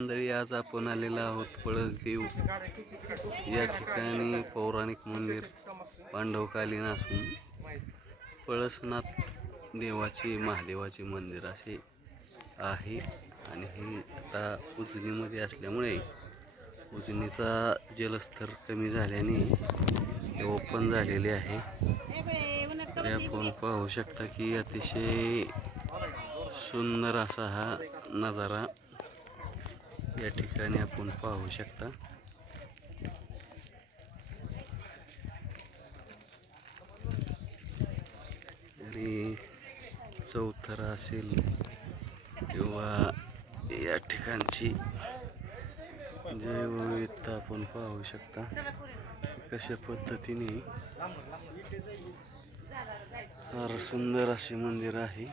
मंडळी आज आपण आलेलो आहोत पळसदेव या ठिकाणी पौराणिक मंदिर पांडवकालीन असून पळसनाथ देवाचे महादेवाचे मंदिर असे आहे. आणि हे आता उजनीमध्ये असल्यामुळे उजनीचा जलस्तर कमी झाल्याने हे ओपन झालेले आहे. तर आपण पाहू शकता की अतिशय सुंदर असा हा नजारा या ठिकाणी आपण पाहू शकता. आणि चौथरा असेल किंवा या ठिकाणची जैवविविधता आपण पाहू शकता. कशा पद्धतीने फार सुंदर असे मंदिर आहे.